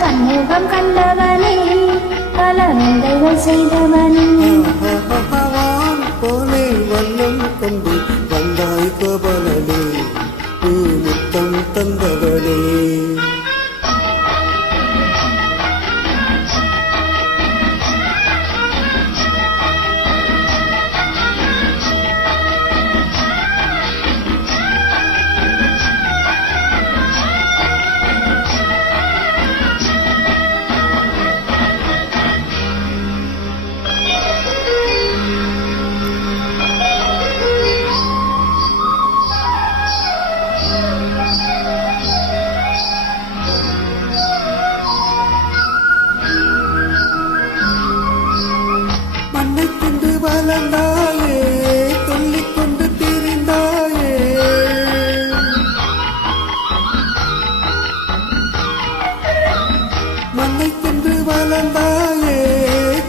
கண்முகம் கண்டவனே பல வேலைகள் செய்தவனே போலே வண்ணம் கொண்டு வந்தாய் கோபாலனே முத்தம் தந்தவனே வளர்ந்தாயே சொல்லிக் கொண்டு திரிந்தாயே மண்ணை தின்று வளர்ந்தாயே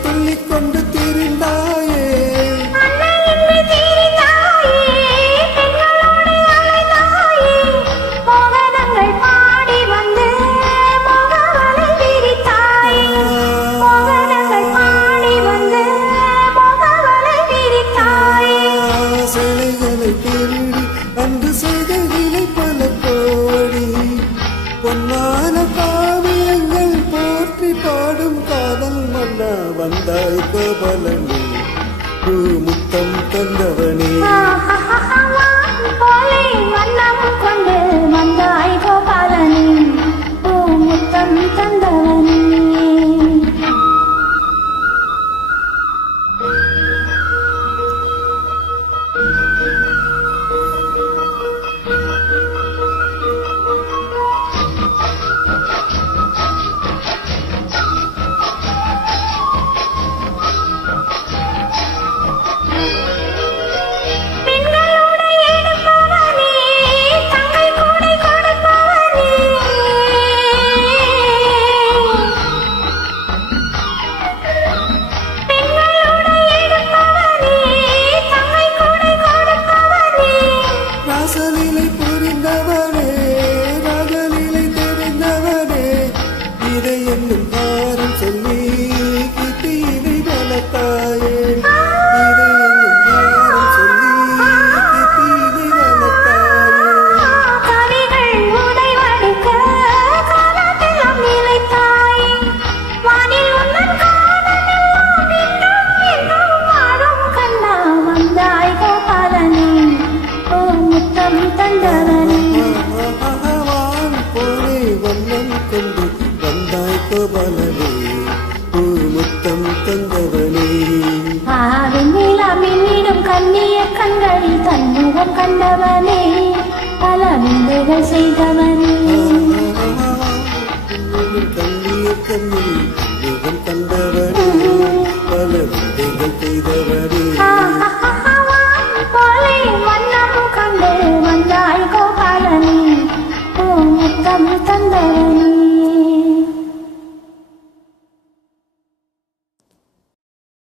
சொல்லிக் கொண்டு திரிந்தாயே அன்று செய்ததிலை பல கோடி பொன்னான காவியங்கள் போற்றி பாடும் காதல் மன்னா வந்தாய் கோபாலனே முத்தம் தந்தவனே கொண்டு வந்தாய் கோபாலனே முத்தம் தந்தவனே ராசலீலை புரிந்தவனே ராஜலீலை தெரிந்தவனே இதை என்னும் காரம் சொல்லி கிட்டியினை வளர்த்தாயே இதை என்னும் காரம் சொல்லி கிட்டியினை வளர்த்தாயே கவிகள் உடைவடுக்க காலத்தெல்லாம் நிலைத்தாயே வானில் உன்னன் காணமெல்லாம் இன்னும் வாழும் கண்ணா வந்தாய் கோபாலனே முத்தம் தந்தவனே போலே வண்ணம் கொண்டு வந்தாய் கோபாலனே முத்தம் தந்தவனே மின்னிடும் கண்ணிய கண்களில் தன்முகம் கண்டவனே பல விந்தைகள் செய்தவனே